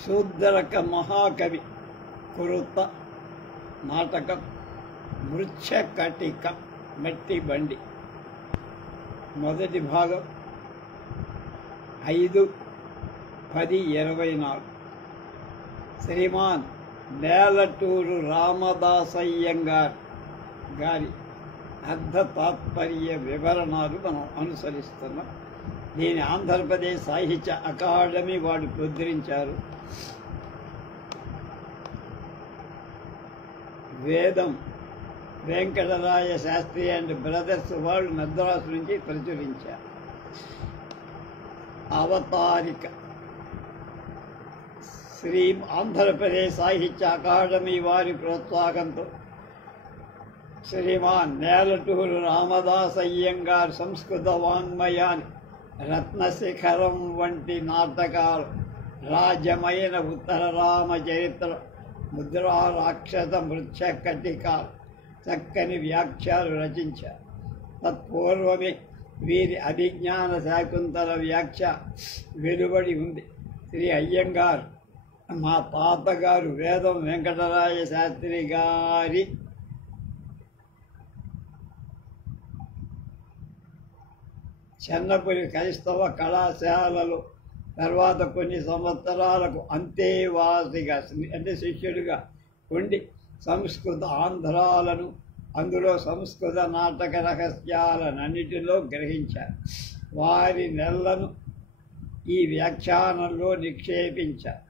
శూద్రక మహాకవి కురుత నాటకం మృచ్ఛకటిక మట్టి బండి. మొదటి భాగం 5-10-24. శ్రీమాన్ నేలటూరు రామదాసయ్యంగార్ గారి అర్ధ తాత్పర్య వివరణలు మనం అనుసరిస్తున్నాం. దీని ఆంధ్రప్రదేశ్ సాహిత్య అకాడమీ వాడు ముద్రించారు. వేదం వెంకటరాయ శాస్త్రి అండ్ బ్రదర్స్ వాళ్ళు మద్రాసు నుంచి ప్రచురించారు. అవతారిక శ్రీ ఆంధ్రప్రదేశ్ సాహిత్య అకాడమీ వారి ప్రోత్సాహంతో శ్రీమాన్ నేలటూరు రామదాసయ్యంగార్ సంస్కృత వాంగ్మయాన్ని రత్నశిఖరం వంటి నాటకాలు, రాజ్యమైన ఉత్తర రామచరిత్ర, ముద్రా రాక్షస మృచ్ఛకటికాలు చక్కని వ్యాఖ్యలు రచించారు. తత్పూర్వమే వీరి అభిజ్ఞాన శాకుంతల వ్యాఖ్య వెలువడి ఉంది. శ్రీ అయ్యంగార్ మా తాతగారు వేదం వెంకటరాయ శాస్త్రి గారి చెన్నపురి క్రైస్తవ కళాశాలలో తర్వాత కొన్ని సంవత్సరాలకు అంతేవాసిగా అంటే శిష్యుడిగా ఉండి సంస్కృత ఆంధ్రాలను, అందులో సంస్కృత నాటక రహస్యాలన్నిటిలో గ్రహించారు. వారి నెలను ఈ వ్యాఖ్యానంలో నిక్షేపించారు.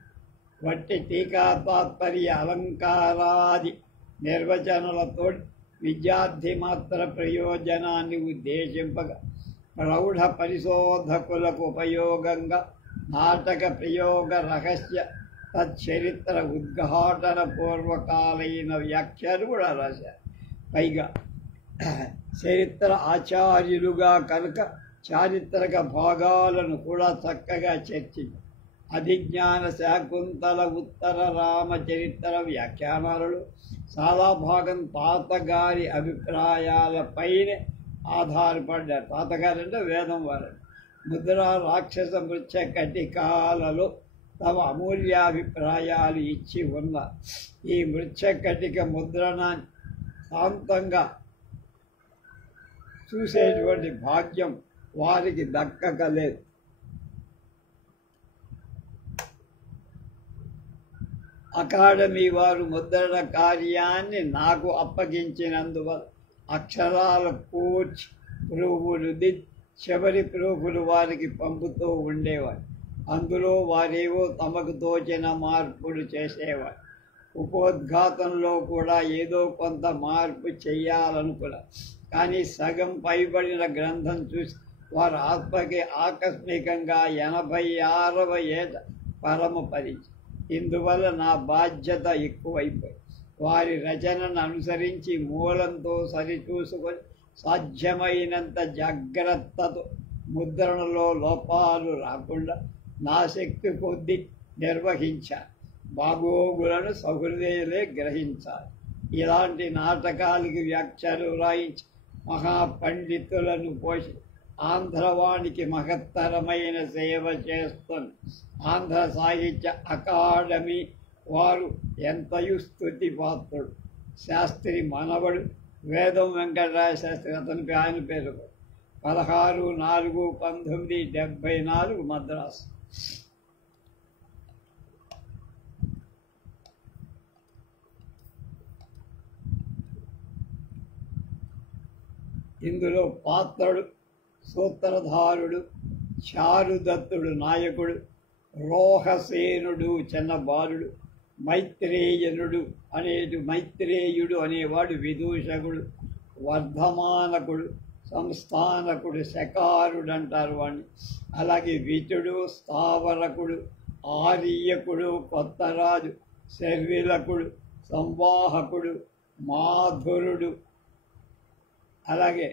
వట్టి టీకా తాత్పర్య అలంకారాది నిర్వచనాలతో విద్యార్థి మాత్ర ప్రయోజనాన్ని ఉద్దేశింపగా ప్రౌఢ పరిశోధకులకు ఉపయోగంగా నాటక ప్రయోగ రహస్య తచ్చరిత్ర ఉద్ఘాటన పూర్వకాలైన వ్యాఖ్యలు కూడా రాశారు. పైగా చరిత్ర ఆచార్యులుగా కనుక చారిత్రక భాగాలను కూడా చక్కగా చర్చించారు. అధిజ్ఞాన శాకుంతల ఉత్తర రామచరిత్ర వ్యాఖ్యానాలలో చాలా భాగం తాతగారి అభిప్రాయాలపైనే ఆధారపడ్డారు. తాతగారంటే వేదం వారు. ముద్రా రాక్షస మృచ్ఛకటికాలలో తమ అమూల్యాభిప్రాయాలు ఇచ్చి ఉన్నారు. ఈ మృచ్ఛకటిక ముద్రణాన్ని శాంతంగా చూసేటువంటి భాగ్యం వారికి దక్కలేదు. అకాడమీ వారు ముద్రణ కార్యాన్ని నాకు అప్పగించినందువల్ల అక్షరాల కూర్చి ప్రూఫులు చివరి ప్రూఫులు వారికి పంపుతూ ఉండేవారు. అందులో వారేవో తమకు తోచిన మార్పులు చేసేవారు. ఉపోద్ఘాతంలో కూడా ఏదో కొంత మార్పు చేయాలనుకున్నారు. కానీ సగం పైబడిన గ్రంథం చూసి వారు ఆత్మకి ఆకస్మికంగా 86వ ఏట పరమపరించి. ఇందువల్ల నా బాధ్యత ఎక్కువైపోయింది. వారి రచనను అనుసరించి మూలంతో సరిచూసుకొని సాధ్యమైనంత జాగ్రత్తతో ముద్రణలో లోపాలు రాకుండా నా శక్తి కొద్దీ నిర్వహించారు. బాగోగులను సహృదయులే గ్రహించాలి. ఇలాంటి నాటకాలకి వ్యాఖ్యలు రాయించి మహాపండితులను పోషి ఆంధ్రవాణికి మహత్తరమైన సేవ చేస్తుంది. ఆంధ్ర సాహిత్య అకాడమీ వారు ఎంతయు స్తుతి పాత్రుడు. శాస్త్రి మనవడు వేదం వెంకటరాయ శాస్త్రి, అతనికి ఆయన పేరు 16/4/1974 మద్రాసు. ఇందులో పాత్రుడు సూత్రధారుడు, చారుదత్తుడు నాయకుడు, రోహసేనుడు చిన్నబాలుడు, మైత్రేయుడు అనేవాడు విదూషకుడు, వర్ధమానకుడు, సంస్థానకుడు, శకారుడు అంటారు వాడిని. అలాగే వితుడు, స్థావరకుడు, ఆర్యకుడు, కొత్తరాజు, శర్విలకుడు, సంవాహకుడు, మాధురుడు, అలాగే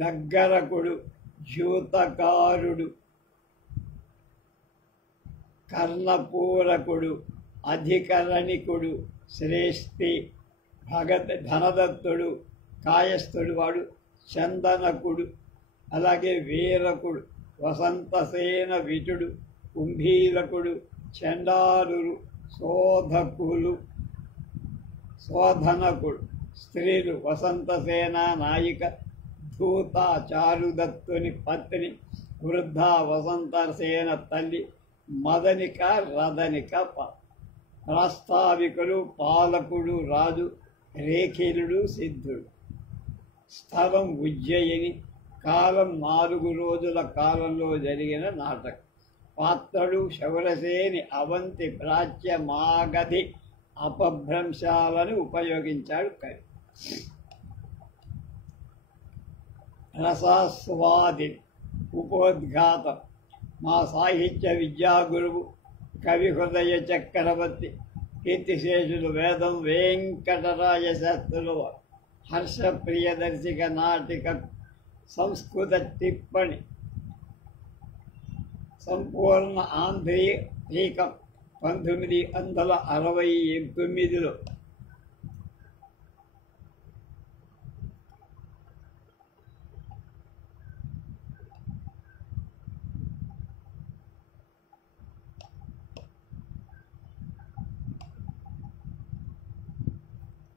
దగ్గరకుడు, జ్యూతకారుడు, కర్ణపూరకుడు, అధికరణికుడు, శ్రేష్ఠి, ధనదత్తుడు, కాయస్థుడు వాడు, చందనకుడు, అలాగే వీరకుడు, వసంతసేన విటుడు, కుంభీలకుడు, చండాలురు, శోధనకుడు, స్త్రీలు వసంతసేన నాయిక ధూత చారుదత్తుని పత్ని, వృద్ధ వసంతసేన తల్లి, మదనిక రదనిక ప్రస్తావికుడు, పాలకుడు రాజు, రేఖిలుడు సిద్ధుడు. స్థలం ఉజ్జయిని. కాలం 4 రోజుల కాలంలో జరిగిన నాటకం. పాత్రలు శౌరసేని, అవంతి, ప్రాచ్య, మాగధి అపభ్రంశాలను ఉపయోగించాడు కవి. రసాస్వాది, ఉపోద్ఘాతం. మా సాహిత్య విద్యాగురువు కవి హృదయ చక్రవర్తి కీర్తిశేషులు వేదం వెంకటరాయ శాస్త్రులు హర్ష ప్రియదర్శిక నాటిక సంస్కృత టిప్పణి సంపూర్ణ ఆంధ్రీకం 1969లో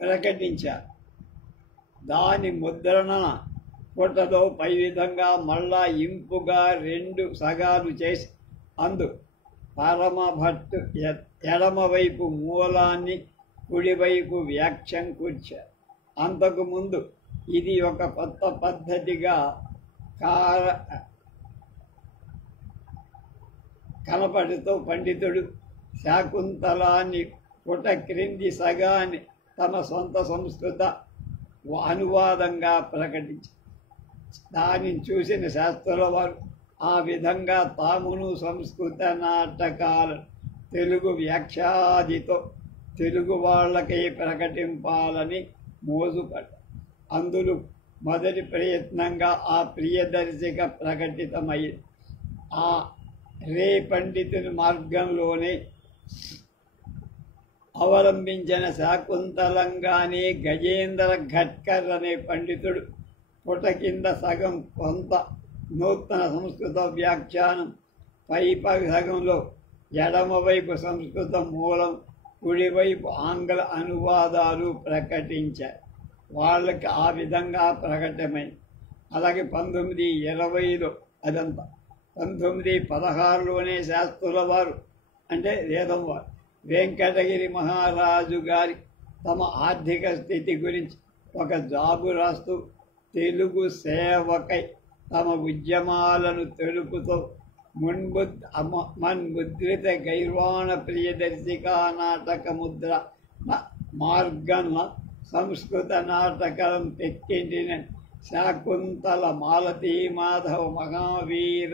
ప్రకటించారు. దాని ముద్రణ పుటలో పై విధంగా మళ్ళా ఇంపుగా 2 సగాలు చేసి అందు పరమభట్టు ఎడమవైపు మూలాన్ని, కుడివైపు వ్యాఖ్యం కూర్చారు. అంతకుముందు ఇది ఒక కొత్త పద్ధతిగా కనపడుతూ పండితుడు శాకుంతలాన్ని పుట క్రింది సగాన్ని తమ సొంత సంస్కృత అనువాదంగా ప్రకటించి దానిని చూసిన శాస్త్రుల వారు ఆ విధంగా తామును సంస్కృత నాటకాలను తెలుగు వ్యాఖ్యాదితో తెలుగు వాళ్ళకై ప్రకటింపాలని మోజుపడ్డారు. అందులో మొదటి ప్రయత్నంగా ఆ ప్రియదర్శిక ప్రకటితమైంది. ఆ రే పండితుని మార్గంలోనే అవలంబించిన శాకుంతలంగానే గజేంద్ర ఘట్కర్ అనే పండితుడు పుట కింద సగం కొంత నూతన సంస్కృత వ్యాఖ్యానం, పై సగంలో ఎడమవైపు సంస్కృత మూలం, కుడివైపు ఆంగ్ల అనువాదాలు ప్రకటించారు. వాళ్ళకి ఆ విధంగా ప్రకటమైంది. అలాగే 1920లో అదంతా 1916లోనే శాస్త్రుల వారు అంటే వేదం వారు వెంకటగిరి మహారాజు గారి తమ ఆర్థిక స్థితి గురించి ఒక జాబు రాస్తూ తెలుగు సేవకై తమ ఉద్యమాలను తెలుపుతూ మన్ముద్రిత గైర్వాణ ప్రియదర్శిక నాటక ముద్ర మార్గంలో సంస్కృత నాటకం తెక్కించిన శాకుంతల మాలతీ మాధవ మహావీర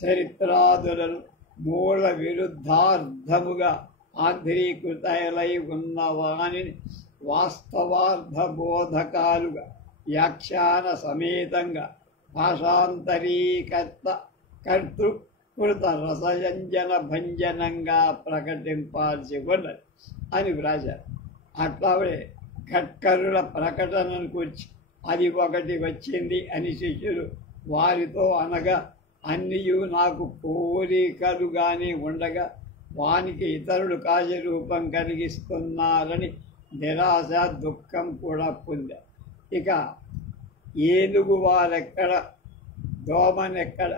చరిత్రాదులను మూల విరుద్ధార్థముగా ఆంధ్రీకృతలై ఉన్న వానిని వాస్తవార్థ బోధకాలుగా వ్యాఖ్యాన సమేతంగా కర్తృకృత రసయంజన భంజనంగా ప్రకటింపాల్సి ఉన్నది అని వ్రాశారు. అట్లాగే ఘట్కరుల ప్రకటనను కూర్చి అది ఒకటి వచ్చింది అని శిష్యులు వారితో అనగా అన్నియు నాకు కోరికలుగానే ఉండగా వానికి ఇతరులు కార్యరూపం కలిగిస్తున్నారని నిరాశ దుఃఖం కూడా పొందారు. ఇక ఏనుగు వారెక్కడ, దోమనెక్కడ,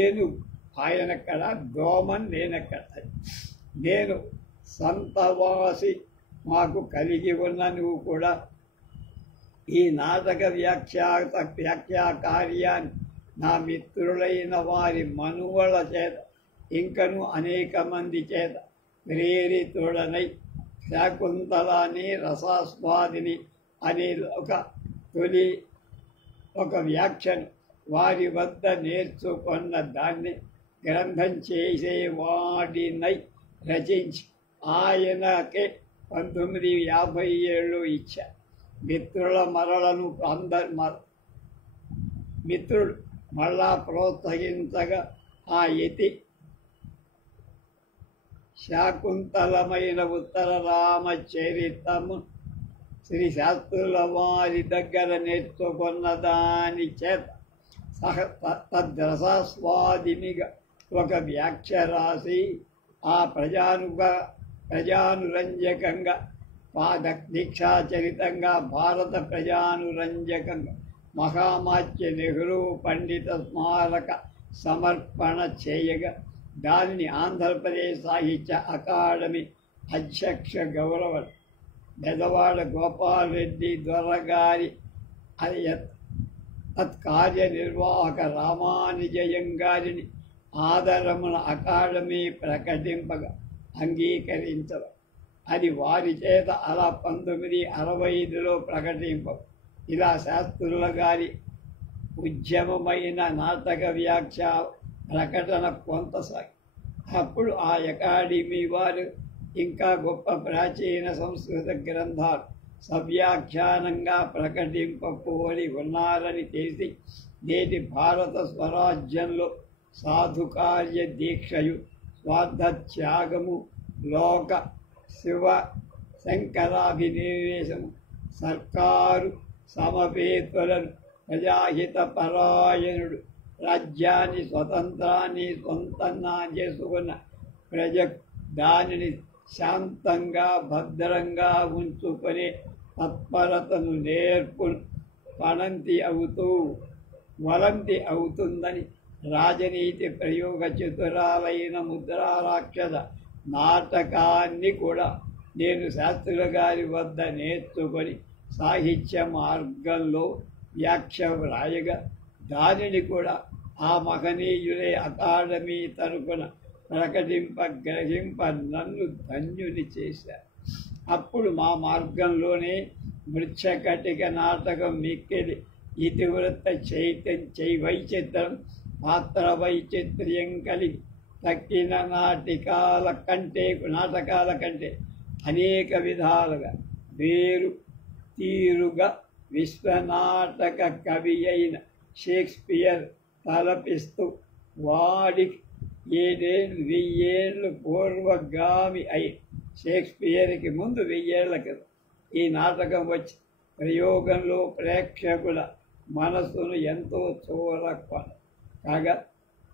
ఏనుగు ఆయనెక్కడ, దోమన్ నేనెక్కడ, నేను సంతవాసి మాకు కలిగి ఉన్న నువ్వు కూడా ఈ నాటక వ్యాఖ్యా కార్యాన్ని నా మిత్రులైన వారి మనువల చేత ఇంకను అనేక మంది చేత ప్రేరితుడనై శాకుంతలాన్ని రసాస్వాదిని అనే ఒక వ్యాఖ్యను వారి వద్ద నేర్చుకున్న దాన్ని గ్రంథం చేసేవాడినై రచించి ఆయనకే 1957 ఇచ్చా. మిత్రుల మరలను మిత్రుడు మళ్ళా ప్రోత్సహించగా ఆ యతి శాకుంతలమైన ఉత్తర రామచరితము శ్రీ శాస్త్రుల వారి దగ్గర నేర్చుకున్న దాని చేత తద్రసాస్వాదినిగా ఒక వ్యాఖ్య రాసి ఆ ప్రజానురంజకంగా దీక్షాచరితంగా భారత ప్రజానురంజకంగా మహామాత్య నెహ్రూ పండిత స్మారక సమర్పణ చేయగా దానిని ఆంధ్రప్రదేశ్ సాహిత్య అకాడమీ అధ్యక్ష గౌరవ బెదవాడ గోపాలరెడ్డి దొరగారి తత్కార్యనిర్వాహక రామానుజయం గారిని ఆదరమున అకాడమీ ప్రకటింపగా అంగీకరించవ అది వారి చేత అలా 1965లో ప్రకటింప ఇలా శాస్త్రుల గారి ఉద్యమమైన నాటక వ్యాఖ్య ప్రకటన కొంతసాగి అప్పుడు ఆ అకాడమీ వారు ఇంకా గొప్ప ప్రాచీన సంస్కృత గ్రంథాలు సవ్యాఖ్యానంగా ప్రకటింపకోరి ఉన్నారని తెలిసి నేటి భారత స్వరాజ్యంలో సాధుకార్య దీక్షయు స్వార్థత్యాగము లోక శివ శంకరాభినివేశము సర్కారు సమపేతులను ప్రజాహిత పరాయణుడు రాజ్యాన్ని స్వతంత్రాన్ని సొంతంగా చేసుకున్న ప్రజ దానిని శాంతంగా భద్రంగా ఉంచుకునే తత్పరతను వలంతి అవుతుందని రాజనీతి ప్రయోగ చతురాలైన ముద్రారాక్షస నాటకాన్ని కూడా నేను శాస్త్రుల గారి వద్ద నేర్చుకొని సాహిత్య మార్గంలో వ్యాఖ్య వ్రాయగా దానిని కూడా ఆ మహనీయులే అకాడమీ తరపున గ్రహింప నన్ను ధన్యుని చేశారు. అప్పుడు మా మార్గంలోనే మృచ్ఛకటిక నాటకం మిక్కిలి ఇతివృత్త వైచిత్రం పాత్ర వైచిత్ర్యం కలిగి తక్కిన నాటకాల కంటే అనేక విధాలుగా వేరు తీరుగా విశ్వనాటక కవి అయిన షేక్స్పియర్ తలపిస్తూ వాడికి 1000 పూర్వగామి అయి షేక్స్పియర్కి ముందు 1000 క్రితం ఈ నాటకం వచ్చి ప్రయోగంలో ప్రేక్షకుల మనసును ఎంతో కాగా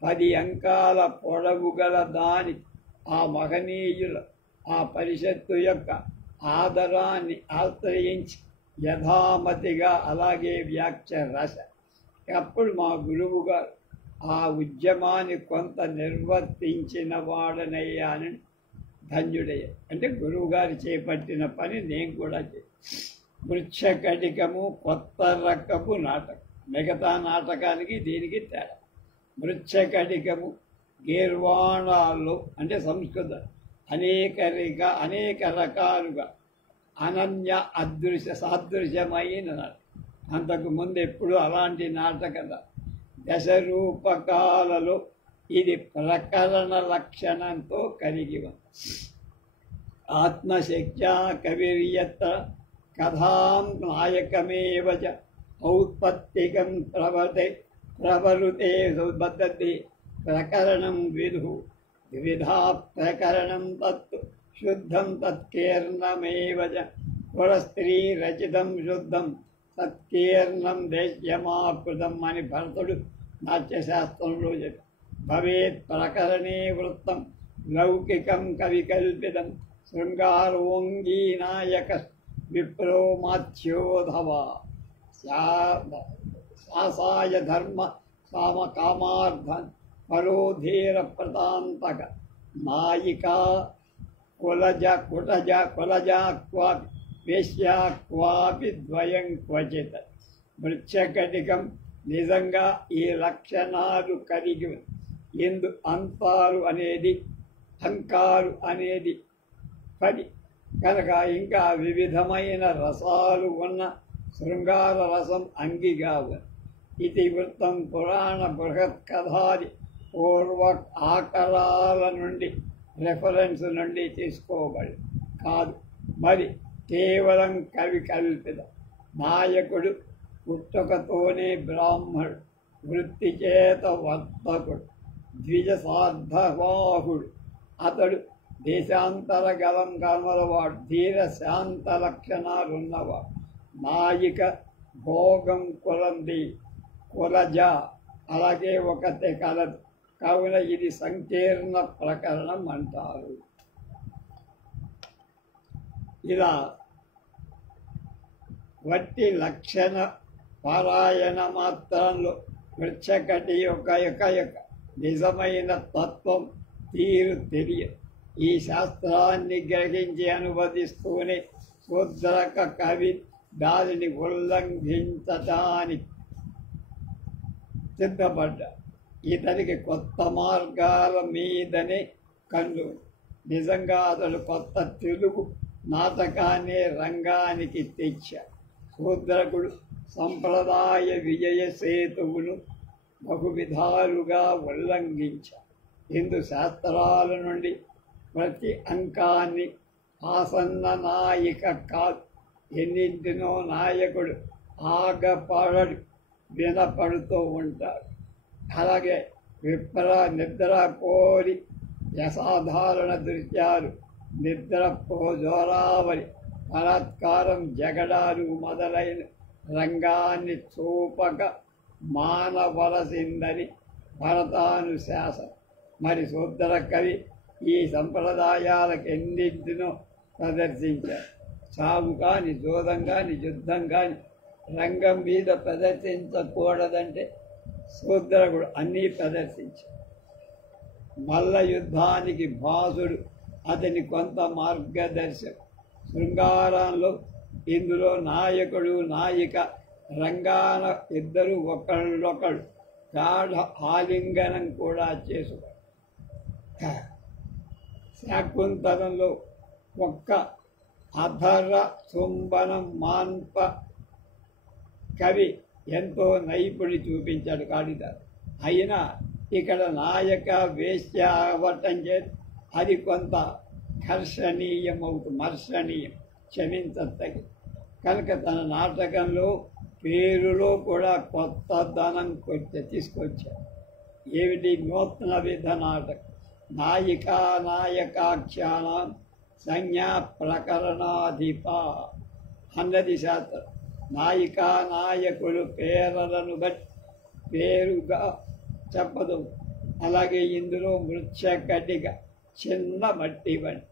10 అంకాల పొడవు గల దాని ఆ మహనీయుల ఆ పరిషత్తు యొక్క ఆదరాన్ని ఆశ్రయించి యథామతిగా అలాగే వ్యాఖ్య రాశారు. అప్పుడు మా గురువు గారు ఆ ఉద్యమాన్ని కొంత నిర్వర్తించిన వాడనయ్యానని ధన్యుడయ్యా. అంటే గురువు గారు చేపట్టిన పని నేను కూడా మృచ్ఛకటికము కొత్త రకపు నాటకం, మిగతా నాటకానికి దీనికి తేడా. మృచ్ఛకటికము గీర్వాణాల్లో అంటే సంస్కృత అనేక రకాలుగా అనన్య సాదృశ్యమైన నాటకం. అంతకు ముందు ఎప్పుడు అలాంటి నాటకత దశరూపకాలలో ఇది ప్రకరణ లక్షణంతో కలిగి ఉంది. ఆత్మశక్త్యా కవిర్యత్ర కథాం నాయకమేవ చ ఔత్పత్తికం ప్రవరుతే బద్ధతే ప్రకరణం ద్విధా ప్రకరణం తత్ శుద్ధం తత్కీర్ణమేవ చ పురస్త్రీ రచితం శుద్ధం తత్కీర్ణం దేశ్యమాకృతం అని భరతుడు నాట్యశాస్త్రంలో చెప్పి భవేత్ ప్రకరణే వృత్తం లౌకికం కవికల్పితం శృంగారోంగీనాయక విప్రో మాథ్యోధవా శాసాయ ధర్మ కామార్థం పరోధీర ప్రతాంతక నాయికా కులజా క్వాపి వేశ్యా క్వాపి ద్వయం క్వచిత్. మృచ్ఛకటికం నిజంగా ఈ లక్షణాలు కలిగి ఎందు అంకారు అనేది 10 కనుక ఇంకా వివిధమైన రసాలు ఉన్న శృంగార రసం అంగిగా ఉంది. ఇతివృత్తం పురాణ బృహత్ కథాది పూర్వ ఆకరాల నుండి రెఫరెన్స్ నుండి తీసుకోబడి కాదు, మరి కేవలం కవి కల్పితం. నాయకుడు పుట్టుకతోనే బ్రాహ్మణుడు, వృత్తి చేత వర్తకుడు, ద్విజసార్ధవాహుడు. అతడు దేశాంతర గలం కమలవాడు, ధీర శాంత లక్షణాలున్నవాడు. నాయిక భోగం కులంది కులజ అలాగే ఒకతే కలదు. కావున ఇది సంకీర్ణ ప్రకరణం అంటారు. ఇలా వట్టి లక్షణ పారాయణ మాత్రంలో వృక్షకటి యొక్క నిజమైన తత్వం తీరు తెలియదు. ఈ శాస్త్రాన్ని గ్రహించి అనువదిస్తూనే శూద్రక కవి దానిని ఉల్లంఘించటానికి సిద్ధపడ్డాడు. ఇతనికి కొత్త మార్గాల మీదనే కన్ను. నిజంగా అతడు కొత్త తెలుగు నాటకాన్ని రంగానికి తెచ్చాడు. శూద్రకుడు సంప్రదాయ విజయ సేతువును బహువిధాలుగా ఉల్లంఘించాడు. హిందూ శాస్త్రాల నుండి ప్రతి అంకాన్ని ఆసన్న నాయిక కాదు, ఎన్నింటినో నాయకుడు ఆగపడడు, వినపడుతూ ఉంటాడు. అలాగే నిద్ర కోరి అసాధారణ దృశ్యాలు, నిద్ర జోరావరి, బలాత్కారం, జగడాలు మొదలైన రంగాన్ని చూపక మానవలసిందని భరతానుశాసనం. మరి శూద్ర కవి ఈ సంప్రదాయాలకు ఎన్నింటినో ప్రదర్శించారు. చావు కానీ, జోదం కానీ, యుద్ధం కానీ రంగం మీద ప్రదర్శించకూడదంటే శూద్రకుడు అన్నీ ప్రదర్శించాడు. మల్ల యుద్ధానికి భాసుడు అతని కొంత మార్గదర్శకం. శృంగారంలో ఇందులో నాయకుడు నాయిక రంగాన ఇద్దరు ఒకళ్ళొకడు గాఢ ఆలింగనం కూడా చేసుకో. శాకుంతలంలో ఒక్క అధర చుంబనం మాన్ప కవి ఎంతో నైపుణి చూపించాడు కాళిదాసు. అయినా ఇక్కడ నాయక వేశ్య అవ్వటం చేతి అది కొంత ఘర్షణీయం అవుతుంది, మర్షణీయం, క్షమించతగి. కనుక తన నాటకంలో పేరులో కూడా కొత్త ధనం తీసుకొచ్చాడు. ఏమిటి? నూతన విధ నాటకం. నాయకాఖ్యానం సంజ్ఞా ప్రకరణాధిప అన్నది శాస్త్రం. నాయకులు పేర్లను బట్టి పేరుగా చెప్పదు. అలాగే ఇందులో మృత్యకటిగా చిన్న మట్టి వంటి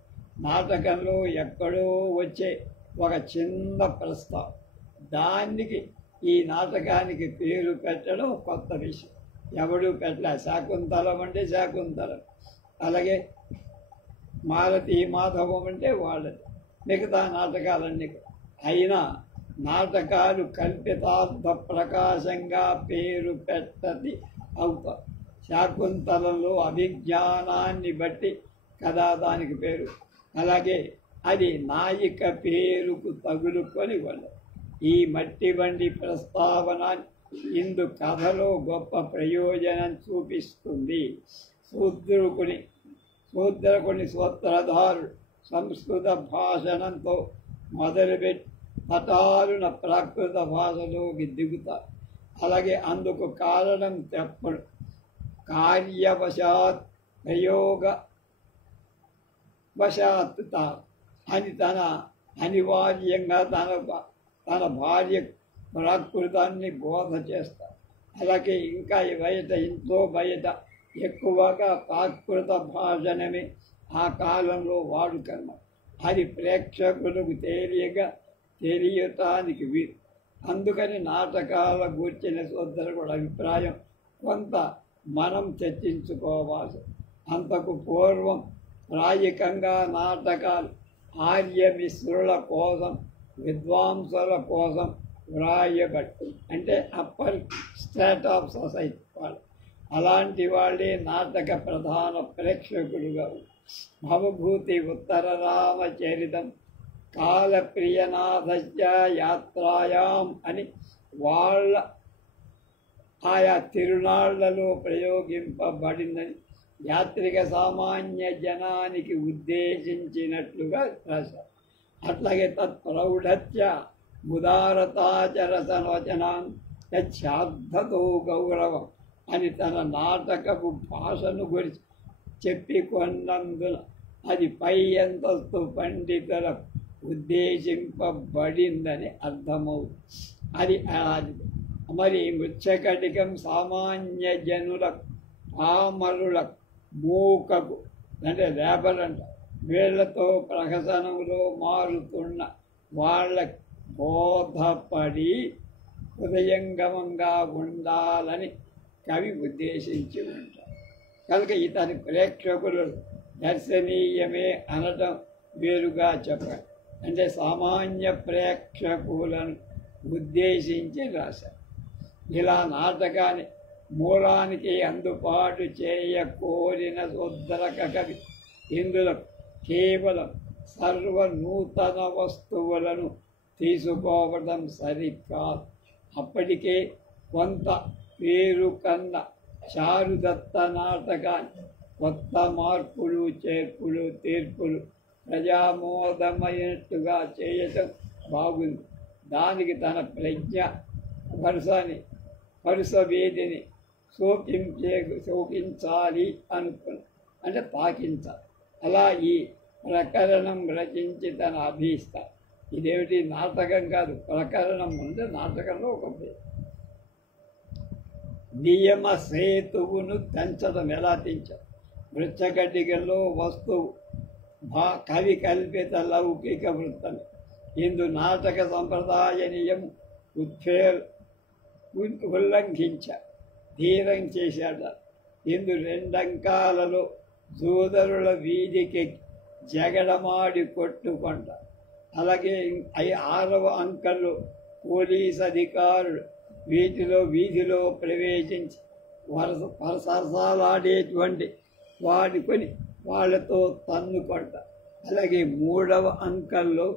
నాటకంలో ఎక్కడో వచ్చే ఒక చిన్న ప్రస్తావం, దానికి ఈ నాటకానికి పేరు పెట్టడం కొత్త విషయం. ఎవడు పెట్టలే. శాకుంతలం అంటే శాకుంతలం, అలాగే మాలతీ మాధవం అంటే వాళ్ళది, మిగతా నాటకాలన్నీ. అయినా నాటకాలు కల్పితార్థ ప్రకాశంగా పేరు పెట్టది అవుతాయి. శాకుంతలంలో అభిజ్ఞానాన్ని బట్టి కదా దానికి పేరు. అలాగే అది నాయిక పేరుకు తగులుకొని ఉండదు. ఈ మట్టి వంటి ప్రస్తావన ఇందు కథలో గొప్ప ప్రయోజనం చూపిస్తుంది. శూద్రకుని సూత్రధారుడు సంస్కృత భాషణంతో మొదలుపెట్టి హఠారున ప్రాకృత భాషలోకి దిగుతారు. అలాగే అందుకు కారణం చెప్పడు. కార్యవశాత్ ప్రయోగవశాత్ అని తన అనివార్యంగా తన భార్య ప్రాకృతాన్ని బోధ చేస్తారు. అలాగే ఇంకా బయట, ఇంట్లో బయట ఎక్కువగా ప్రాకృత భాషణమే ఆ కాలంలో వాడుకన్నారు. అది ప్రేక్షకులకు తెలియటానికి వీలు. అందుకని నాటకాల గూర్చిన శూద్రకుడి అభిప్రాయం కొంత మనం చర్చించుకోవాలి. అంతకు పూర్వం ప్రాయికంగా నాటకాలు ఆర్యమిశ్రుల కోసం, విద్వాంసుల కోసం వ్రాయబట్టి, అంటే అప్పర్ స్టేట్ ఆఫ్ సొసైటీ వాళ్ళు, అలాంటి వాళ్ళే నాటక ప్రధాన ప్రేక్షకుడుగా. భవభూతి ఉత్తర రామచరితం కాలప్రియనాథస్య యాత్రాయాం అని వాళ్ళ ఆయా తిరునాళ్లలో ప్రయోగింపబడిందని యాత్రిక సామాన్య జనానికి ఉద్దేశించినట్లుగా రాశారు. అట్లాగే తత్ప్రౌఢత్య ఉదారతాచరసనవచనాన్ యచ్ఛాద్ధతో గౌరవం అని తన నాటకపు భాషను గురించి చెప్పికొన్నందున అది పై అంతస్తు పండితులకు ఉద్దేశింపబడిందని అర్థమవుతుంది. అది మరి మృచ్ఛకటికం సామాన్య జనులకు పామరుల మూకకు అంటే లేబరంట వీళ్లతో ప్రహసనంలో మారుతున్న వాళ్ళ బోధపడి హృదయంగమంగా ఉండాలని కవి ఉద్దేశించి ఉంటారు. కనుక ఇతని ప్రేక్షకులు దర్శనీయమే అనటం వేరుగా చెప్పారు. అంటే సామాన్య ప్రేక్షకులను ఉద్దేశించి రాశారు. ఇలా నాటకాన్ని మూలానికి అందుబాటు చేయకోరిన ఉద్ధరక కవి ఇందులో కేవలం సర్వనూతన వస్తువులను తీసుకోవడం సరికాదు. అప్పటికే కొంత పేరు కన్న చారుదత్త నాటకాన్ని కొత్త మార్పులు చేర్పులు తీర్పులు ప్రజామోదమైనట్టుగా చేయటం బాగుంది. దానికి తన ప్రజ్ఞ పరుస వేదిని శోకించాలి అనుకున్న అంటే తాకించాలి. అలా ఈ ప్రకరణం రచించి తన అభీష్టాలు. ఇదేమిటి నాటకం కాదు, ప్రకరణం అంటే నాటకంలో ఒక నియమ సేతువును తెంచడం ఎలా తెంచారు. వృచ్చకటికలో వస్తువు కవి కల్పిత లౌకిక వృత్తం. ఇందు నాటక సంప్రదాయ నియం ఉల్లంఘించారు, ధీరం చేశాడు. ఇందు రెండంకాలలో జోదరుల వీధికి జగడమాడి కొట్టుకుంటారు. అలాగే 6వ అంకంలో పోలీస్ అధికారులు వీధిలో ప్రవేశించి సరసాలాడేటువంటి వాడుకొని వాళ్ళతో తన్నుకుంటారు. అలాగే 3వ అంకంలో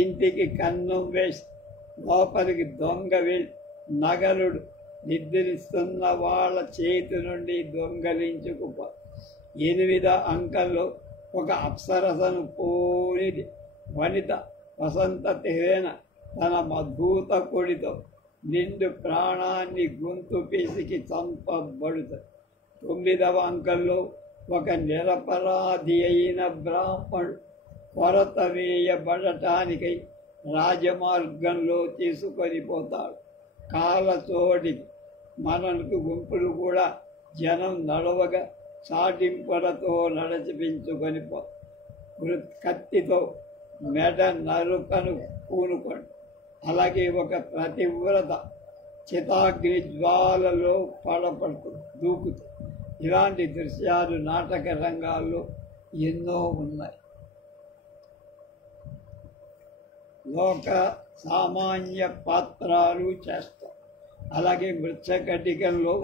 ఇంటికి కన్నం వేసి లోపలికి దొంగ వెళ్ళి నగలుడు నిద్రిస్తున్న వాళ్ళ చేతి నుండి దొంగలించుకుపో. 8వ అంకంలో ఒక అప్సరసను పోనిది వనిత వసంత తేన తన మధూత కొడితో నిండు ప్రాణాన్ని గొంతు పిసికి చంపబడుతుంది. 9వ అంకంలో ఒక నిరపరాధి అయిన బ్రాహ్మణుడు కొరత వేయబడటానికై రాజమార్గంలో తీసుకొని పోతాడు. కాలచోడికి మనకు గుంపులు కూడా జనం నడవగా చాటింపులతో నడిపించుకొని కత్తితో మెడ నరుకను పూనుకోండి. అలాగే ఒక ప్రతివ్రత చితాగ్ని జ్వాలలో దూకుతుంది. ఇలాంటి దృశ్యాలు నాటక రంగాల్లో ఎన్నో ఉన్నాయి. లోక సామాన్య పాత్రలు చేస్తాం. అలాగే మృచ్చకటికల్లో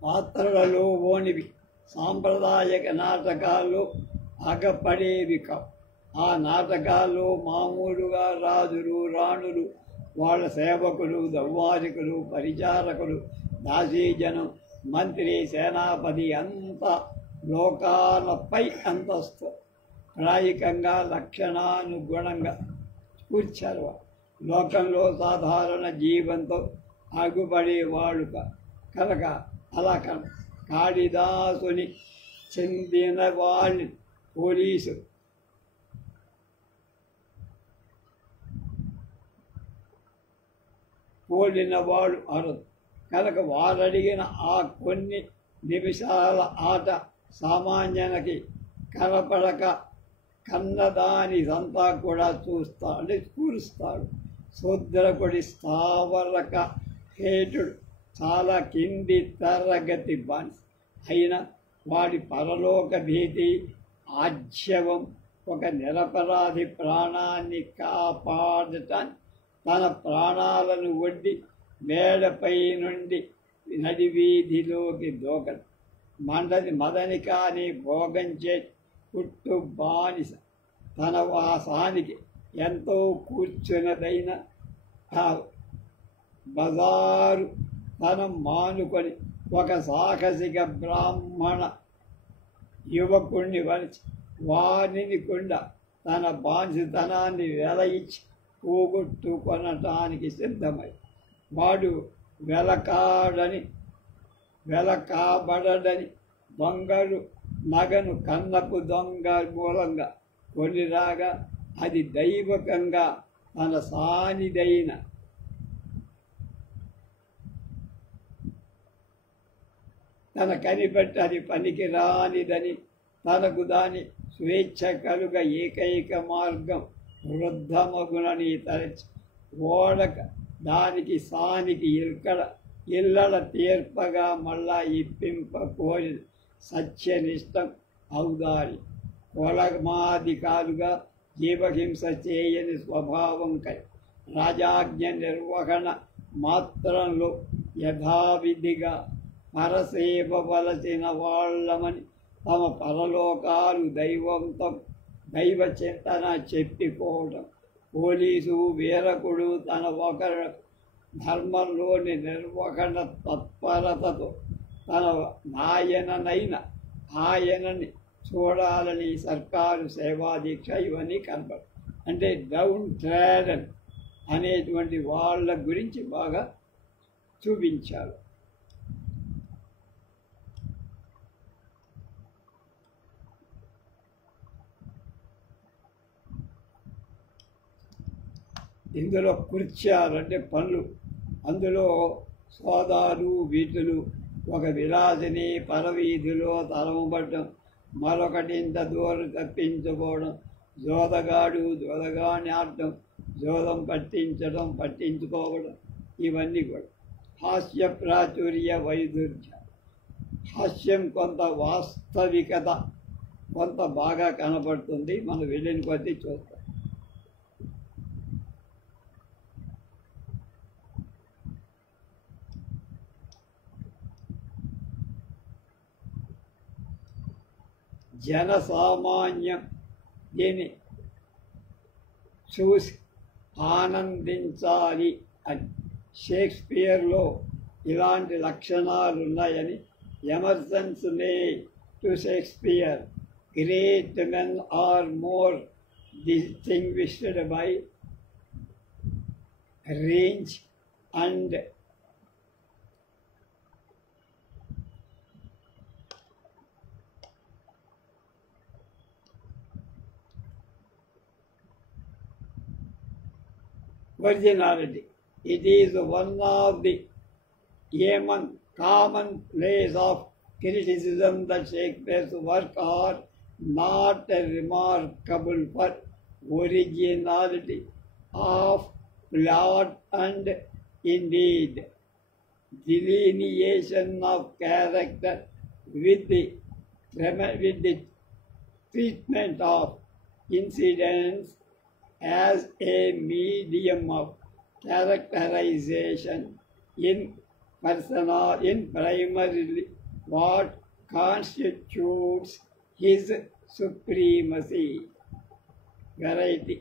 పాత్రలలో ఓనివి సాంప్రదాయక నాటకాల్లో అగపడేవి కావు. ఆ నాటకాల్లో మామూలుగా రాజులు రాణులు వాళ్ళ సేవకులు దౌవారికులు పరిచారకులు దాసీజనం మంత్రి సేనాపతి అంతా లోకాలపై అంతస్తు ప్రాయికంగా లక్షణానుగుణంగా కూర్చారు. లోకంలో సాధారణ జీవంతో ఆగుపడేవాడు కనుక అలా కాళిదాసుని చెందిన వాళ్ళని పోలీసు పోలినవాడు అరదు కనుక వారడిగిన ఆ కొన్ని నిమిషాల ఆట సామాన్యునికి కనపడక కన్నదాని సంతా కూడా చూస్తాడు కూరుస్తాడు. శూద్రకుడి స్థావరక హేటుడు చాలా కింది తరగతి బానిస అయిన వాడి పరలోక భీతి ఆజ్యవం ఒక నిరపరాధి ప్రాణాన్ని కాపాడటాన్ని తన ప్రాణాలను ఒడ్డి మేడపై నుండి నడివీధిలోకి దూకడు. మదని కానీ భోగంచే పుట్టు బానిస తన వాసానికి ఎంతో కూర్చున్నదైన బజారు తనం మానుకొని ఒక సాహసిక బ్రాహ్మణ యువకుణ్ణి వలిచి వారిని కుండా తన బానిసతనాన్ని వెలయించి పోగొట్టుకొనటానికి సిద్ధమై వాడు వెలకాబడని దొంగలు నగను కన్నపు దొంగ మూలంగా కొని రాగా అది దైవకంగా తన సానిదైన తన కనిపెట్టి అది పనికి రానిదని తనకు దాని స్వేచ్ఛ కలుగ ఏకైక మార్గం వృద్ధమగునని తలచి ఓడక దానికి సానికి ఇల్లడ తీర్పగా మళ్ళా ఇప్పింప కోరి సత్యనిష్టం ఔదారి కొలమాధికారుగా జీవహింస చేయని స్వభావం కై రాజాజ్ఞ నిర్వహణ మాత్రంలో యథావిధిగా పరసేవలసిన వాళ్ళమని తమ పరలోకాలు దైవ చింతన చెప్పుకోవడం పోలీసు వీరకుడు తన ఒకరు ధర్మంలోని నిర్వహణ తత్పరతతో తన ఆయనని చూడాలని సర్కారు సేవాదీక్ష ఇవన్నీ కనపడు. అంటే డౌన్ ట్రాడన్ అనేటువంటి వాళ్ళ గురించి బాగా చూపించారు. ఇందులో కృత్యాలు అంటే పనులు, అందులో సోదాలు వీటులు, ఒక విలాసిని పరవీధిలో తలముపడటం, మరొకటి ఇంత దూరం తప్పించుకోవడం, జోదగాడిని ఆడటం, జోదం పట్టించుకోవడం, ఇవన్నీ కూడా హాస్య ప్రాచుర్య వైదుర్య. హాస్యం కొంత వాస్తవికత కొంత బాగా కనపడుతుంది, మనం వెళ్ళిన కొద్దీ చూస్తాం. జనసామాన్యం దీన్ని చూసి ఆనందించాలి అని షేక్స్పియర్లో ఇలాంటి లక్షణాలు ఉన్నాయని ఎమర్సన్స్ నే to Shakespeare great men are more distinguished by range and originality. It is one of the common place of criticism that Shakespeare's work are not remarkable for originality of plot and indeed delineation of character with the treatment of incidents as a medium of characterization in primarily what constitutes his supremacy. Variety.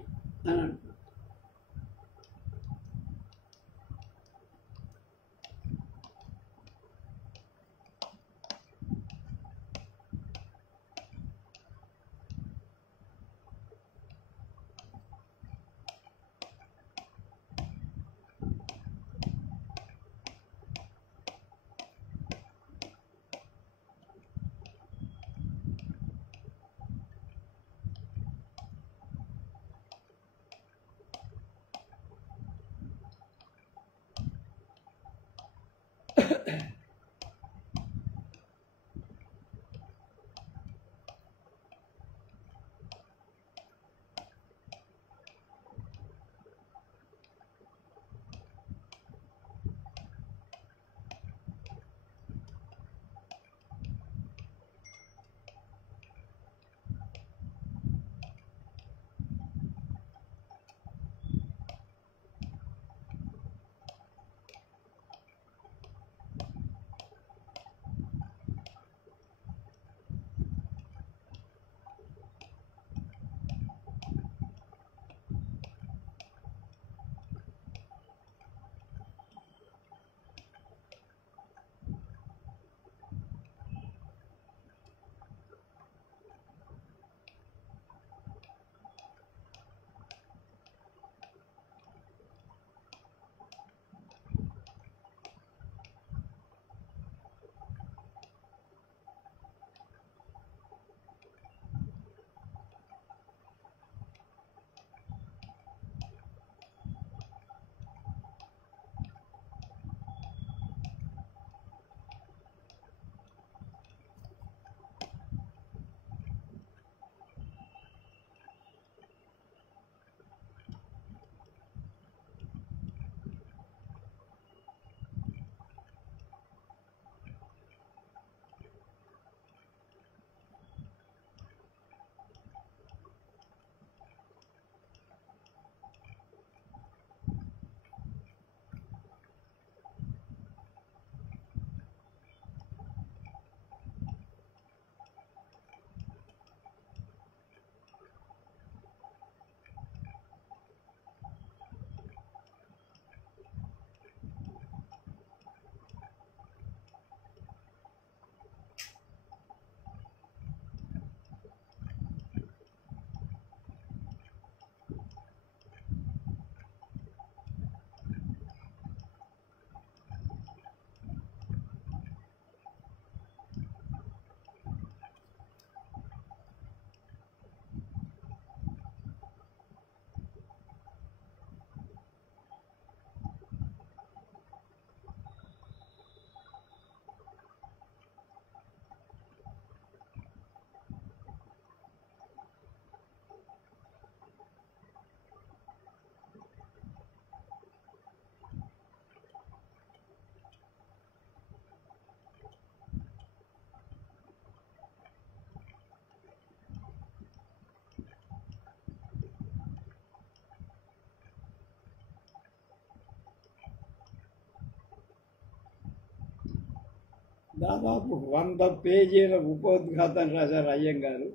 దాదాపు 100 పేజీల ఉపోద్ఘాతం రాశారు అయ్యంగారు.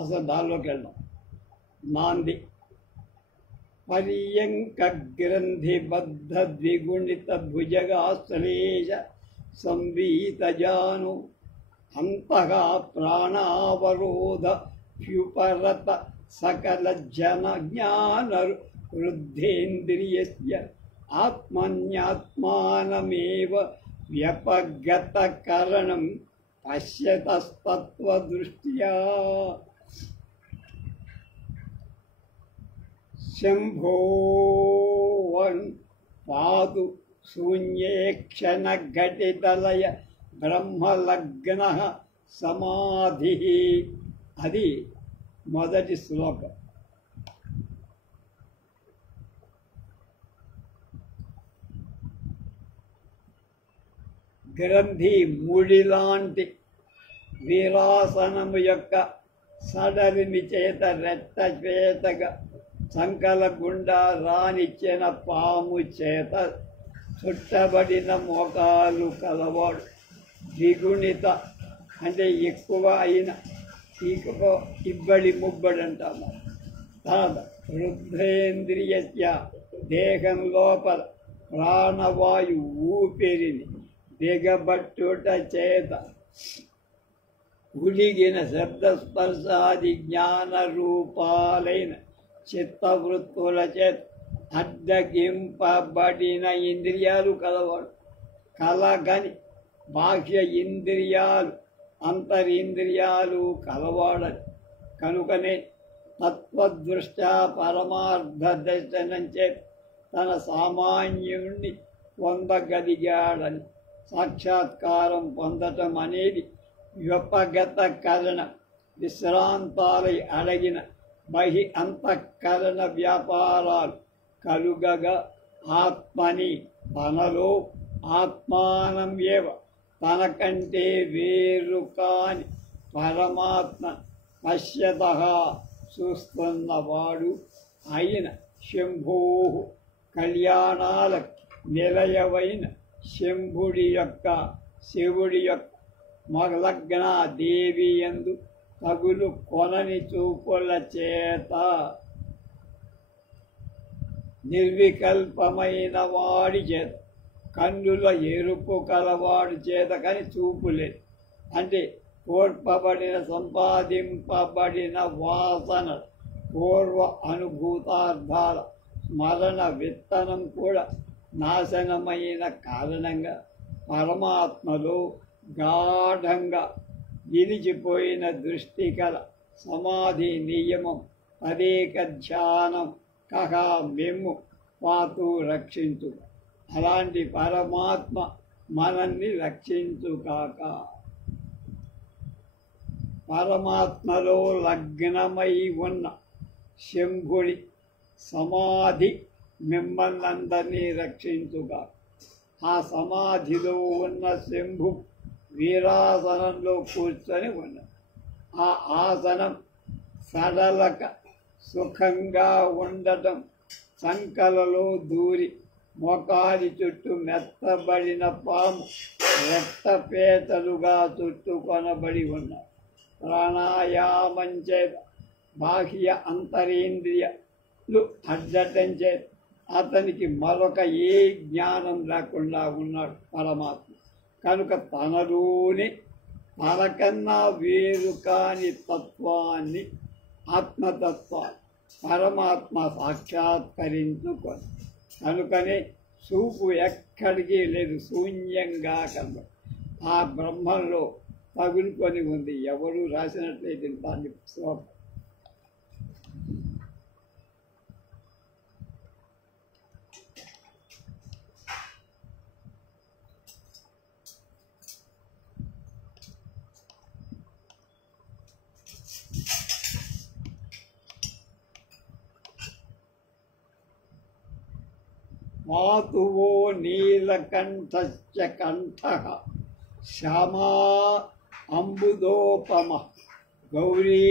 అసలు దానిలోకి వెళ్దాం. నాంది పర్యంక గ్రంథిబద్ధ ద్విగుణిత భుజగాశ్లేష సంవీతజాను అంతగా ప్రాణావరోధ హ్యుపరత సకల జన జ్ఞాన వృద్ధేంద్రియస్య ఆత్మన్యాత్మానమేవ వ్యపగత కరణం పశ్యతస్తత్వదృష్ట్యా. శంభోవన్ పాదు శూన్యే క్షణ ఘటితలయ బ్రహ్మలగ్న సమాధి. అది మొదటి శ్లోకం. గ్రంథి ముడిలాంటి వీరాసనము యొక్క సడలిమి చేత రెట్టచేతగా సంకల గుండా రానిచ్చిన పాము చేత చుట్టబడిన మోకాలు కలవాడు. ద్విగుణిత అంటే ఎక్కువ అయిన ఇబ్బడి ముబ్బడి అంటాము. తర్వాత వృద్ధేంద్రియస్య దేహం లోపల ప్రాణవాయు ఊపిరిని దిగబట్టుట చేత ఉడిగిన శబ్దస్పర్శాది జ్ఞాన రూపాలైన చిత్తవృత్తుల చేత అడ్డగింపబడిన ఇంద్రియాలు కలవాడు. కలగని బాహ్య ఇంద్రియాలు అంతరింద్రియాలు కలవాడని కనుకనే తత్వదృష్ట్యా పరమార్థ దర్శనం చేత తన సామాన్యుణ్ణి పొందగలిగాడని. సాక్షాత్కారం పొందటం అనేది వ్యపగత కరణ విశ్రాంతాలై అడగిన బహి అంతఃకరణ వ్యాపారాలు కలుగగా ఆత్మని తనలో ఆత్మానం ఏవ తనకంటే వేరు కాని పరమాత్మ పశ్యత చూస్తున్నవాడు అయిన శంభో కళ్యాణాలకు నిలయమైన శంభుడి యొక్క శివుడి యొక్క మలగ్న దేవి యందు తగులు కొనని చూపుల చేత నిర్వికల్పమైన వాడి చేత కన్నుల ఎరుపు కలవాడి చేత కానీ చూపు లేదు. అంటే కోర్పబడిన సంపాదింపబడిన వాసన పూర్వ అనుభూతార్థాల స్మరణ విత్తనం కూడా నాశనమైన కారణంగా పరమాత్మలో గాఢంగా నిలిచిపోయిన దృష్టి కల సమాధి నియమం తదేక ధ్యానం కహా మెమ్ము పాతు రక్షించు. అలాంటి పరమాత్మ మనల్ని రక్షించుకాక. పరమాత్మలో లగ్నమై ఉన్న శంభుడి సమాధి మిమ్మల్నందరినీ రక్షించుగా. ఆ సమాధిలో ఉన్న శంభు వీరాసనంలో కూర్చొని ఉన్నాడు. ఆ ఆసనం సడలక సుఖంగా ఉండటం, సంకలలో దూరి మోకాలి చుట్టూ మెత్తబడిన పాము రెట్టపేటలుగా చుట్టుకొనబడి ఉన్నాడు. ప్రాణాయామం చేత బాహ్య అంతరేంద్రియాలు అడ్డటం చేత అతనికి మరొక ఏ జ్ఞానం లేకుండా ఉన్నాడు పరమాత్మ. కనుక తనలోని తనకన్నా వేరు కాని తత్వాన్ని, ఆత్మతత్వాన్ని పరమాత్మ సాక్షాత్కరించుకొని కనుకనే చూపు ఎక్కడికి లేదు, శూన్యంగా కనబడు. ఆ బ్రహ్మంలో తగులుకొని ఉంది. ఎవరు రాసినట్లయితే దాన్ని శ్లోకం. మాతువో నీలకంఠశ్చ కంఠః శ్యామా అంబుదోపమ గౌరీ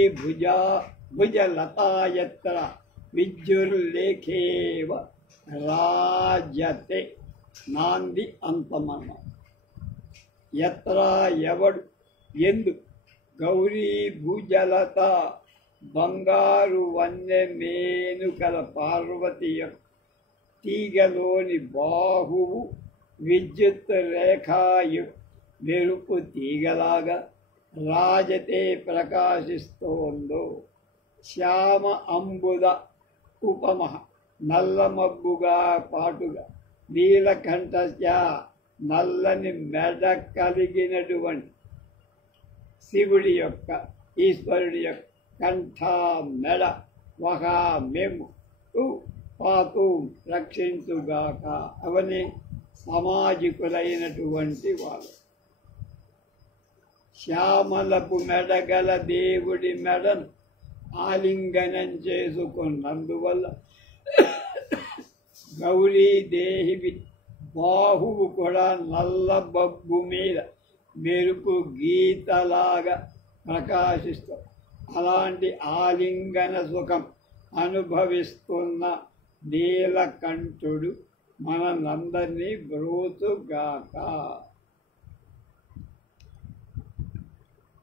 భుజలతాయత్ర ఎత్రా ఎవడు ఎందు గౌరీ భుజలత బంగారు వన్నె మేనుకల పార్వతి యొక్క తీగలోని బాహువు విద్యుత్ రేఖాయు మెరుపు తీగలాగా రాజతే ప్రకాశిస్తోందో. శ్యామ అంబుద ఉపమ నల్ల మబ్బుగా పాటుగా నీలకంఠ నల్లని మెడ కలిగినటువంటి శివుడి యొక్క ఈశ్వరుడి యొక్క కంఠ మెడ వహా మేము పాతు రక్షించుగాక. అవన్నీ సామాజికులైనటువంటి వాళ్ళు. శ్యామలపు మెడగల దేవుడి మెడను ఆలింగనం చేసుకున్నందువల్ల గౌరీదేవి బాహువు కూడా నల్ల బొగ్గు మీద మెరుపు గీతలాగా ప్రకాశిస్తుంది. అలాంటి ఆలింగన సుఖం అనుభవిస్తున్న నీలకంఠుడు మనందరినీ బ్రోతుగాక.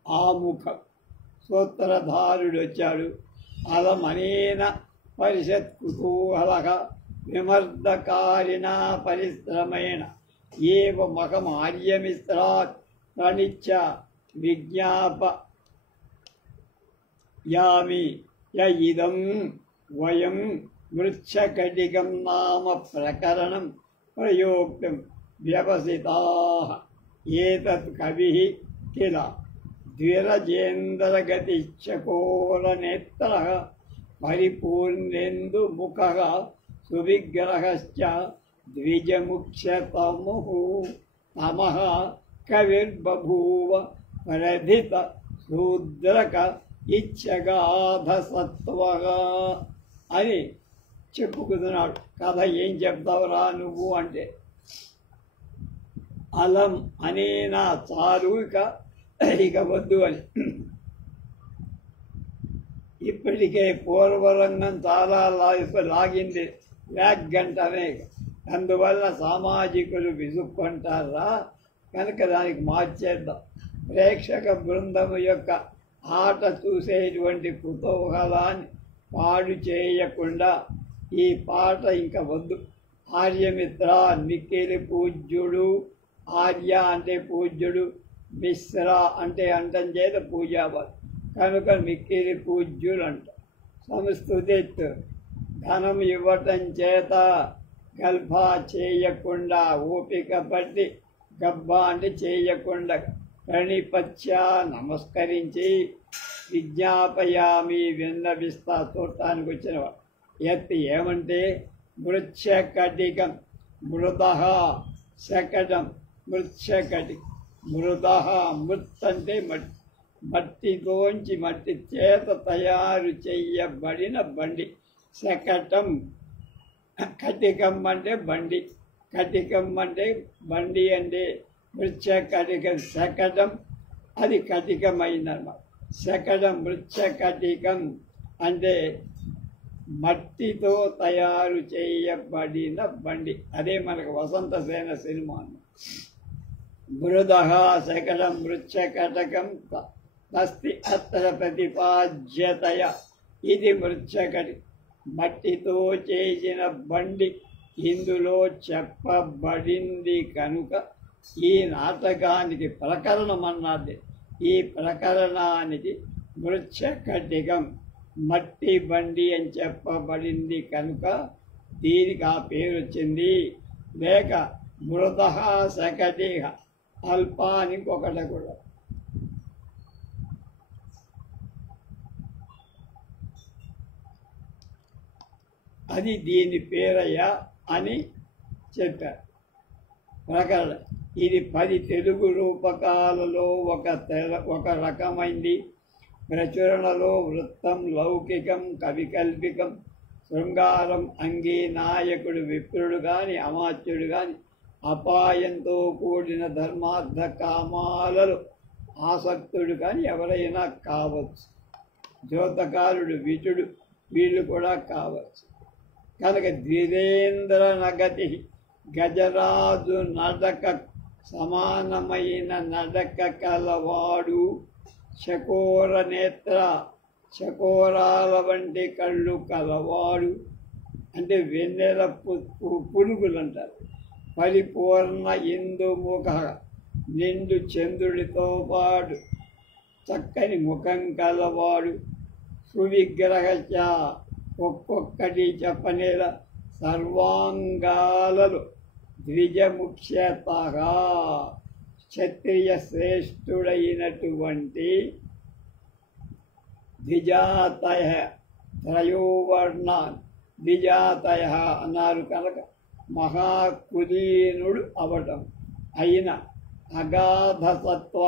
ఆముఖం సూత్రధారుడు వచ్చాడు. అలమనేన పరిషత్ కుతూహలక విమర్దకారిణ పరిశ్రమేణ ఏవ మఖమార్యమిత్రాత్ ప్రణిచ్చ విజ్ఞాపయామి ఇదం వయం మృచ్ఛకటికం నామ ప్రకరణం ప్రయోక్తం వ్యవసితాః. ఏతత్ కవిః కిల ద్విరజేంద్రగతిశ్చకోరనేత్రః పరిపూర్ణేందుముఖః సువిగ్రహశ్చ ద్విజముఖ్యతముః తమః కవిర్బభూవ ప్రధిత శూద్రక ఇచ్చగాధ సత్వః అని చెప్పుకుతున్నాడు. కథ ఏం చెప్తావురా నువ్వు అంటే, అలం అనేనా చాలు ఇక వద్దు అని. ఇప్పటికే పూర్వరంగం చాలా లాగింది, గంటనే. అందువల్ల సామాజికులు విసుక్కుంటారా, కనుక దానికి మార్చేద్దాం. ప్రేక్షక బృందము యొక్క ఆట చూసేటువంటి కుతూహలాన్ని పాడు చేయకుండా ఈ పాట ఇంకా వద్దు. ఆర్యమిత్ర మిక్కిలి పూజ్యుడు. ఆర్య అంటే పూజ్యుడు, మిశ్ర అంటే అంటం చేత పూజావాడు, కనుక మిక్కిలి పూజ్యుడు అంట. సంస్థుతిత్ ధనం ఇవ్వటం చేత గల్భా చేయకుండా, ఓపిక పట్టి గబ్బా అంటే చేయకుండా, ప్రణిపత్య నమస్కరించి, విజ్ఞాపయామి విన్నవిస్తా చూడటానికి వచ్చినవాడు. ఎత్తి ఏమంటే మృచ్ఛకటికం, మృద శకటం, మృచ్ఛకటి మృద. మృత్ అంటే మట్టి, మట్టితోంచి మట్టి చేత తయారు చెయ్యబడిన బండి. శకటం కటికం అంటే బండి, కటికం అంటే బండి అంటే మృచ్ఛకటికం. శకటం అది కటికమైందన్నమాట. శకటం మృచ్ఛకటికం అంటే మట్టితో తయారు చేయబడిన బండి. అదే మనకు వసంతసేన సినిమా. మృద శకటం మృచ్ఛకటకం తస్తి అత్ర ప్రతిపాద్యతయ. ఇది మృచ్ఛకటి, మట్టితో చేసిన బండి ఇందులో చెప్పబడింది కనుక ఈ నాటకానికి ప్రకరణం అన్నది. ఈ ప్రకరణానికి మృచ్ఛకటికం మట్టి బండి అని చెప్పబడింది కనుక దీనికి ఆ పేరు వచ్చింది. లేక మృద శకటి అల్పానికి ఒకటి కూడా. అది దీని పేరయ్యా అని చెప్పారు ప్రకరణం. ఇది 10 తెలుగు రూపకాలలో ఒక రకమైంది. ప్రచురణలో వృత్తం, లౌకికం, కవికల్పికం, శృంగారం, అంగీ, నాయకుడు, విప్రుడు కానీ అమాత్యుడు కానీ, అపాయంతో కూడిన ధర్మార్థ కామాలలో ఆసక్తుడు కానీ ఎవరైనా కావచ్చు. జ్యోతకారుడు, విటుడు వీళ్ళు కూడా కావచ్చు. కనుక ద్విరేంద్ర నగతి గజరాజు నడక సమానమైన నడక కలవాడు, చకోర నేత్ర, చకోరాల వంటి కళ్ళు కలవాడు, అంటే వెన్నెల పురుగులు అంటారు. పరిపూర్ణ ఇందుముఖ, నిండు చంద్రుడితో పాటు చక్కని ముఖం కలవాడు, సువిగ్రహచ, ఒక్కొక్కటి చెప్పనేల సర్వాంగాలలో ద్విజముఖ్యతగా క్షత్రియ శ్రేష్ఠుడైనటువంటి ద్విజాతయ త్రయోవర్ణాన్ ద్విజాతయ అన్నారు కనుక మహాకులీనుడు అవటం అయిన అగాధ సత్వ,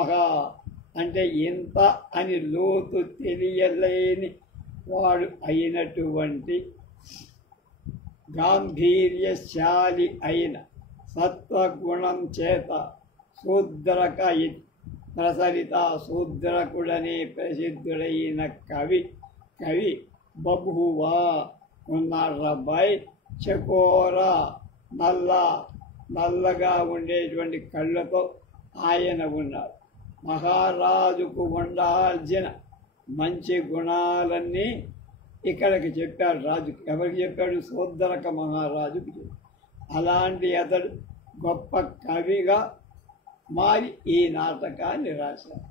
అంటే ఇంత అని లోతు తెలియలేని వాడు అయినటువంటి గాంభీర్యశాలి అయిన సత్వగుణం చేత శూద్రక ప్రసరిత, శూద్రకుడనే ప్రసిద్ధుడైన కవి బభువా ఉన్నారబ్బాయి. చకోర, నల్లగా ఉండేటువంటి కళ్ళతో ఆయన ఉన్నారు. మహారాజుకు ఉండాల్సిన మంచి గుణాలన్నీ ఇక్కడికి చెప్పాడు రాజుకి. ఎవరికి చెప్పాడు? శూద్రక మహారాజుకి చెప్పాడు. అలాంటి అతడు గొప్ప కవిగా మారి ఈ నాటకాన్ని రాశారు.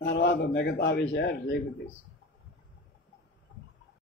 తర్వాత మిగతా విషయాలు రేపు తెలుసు.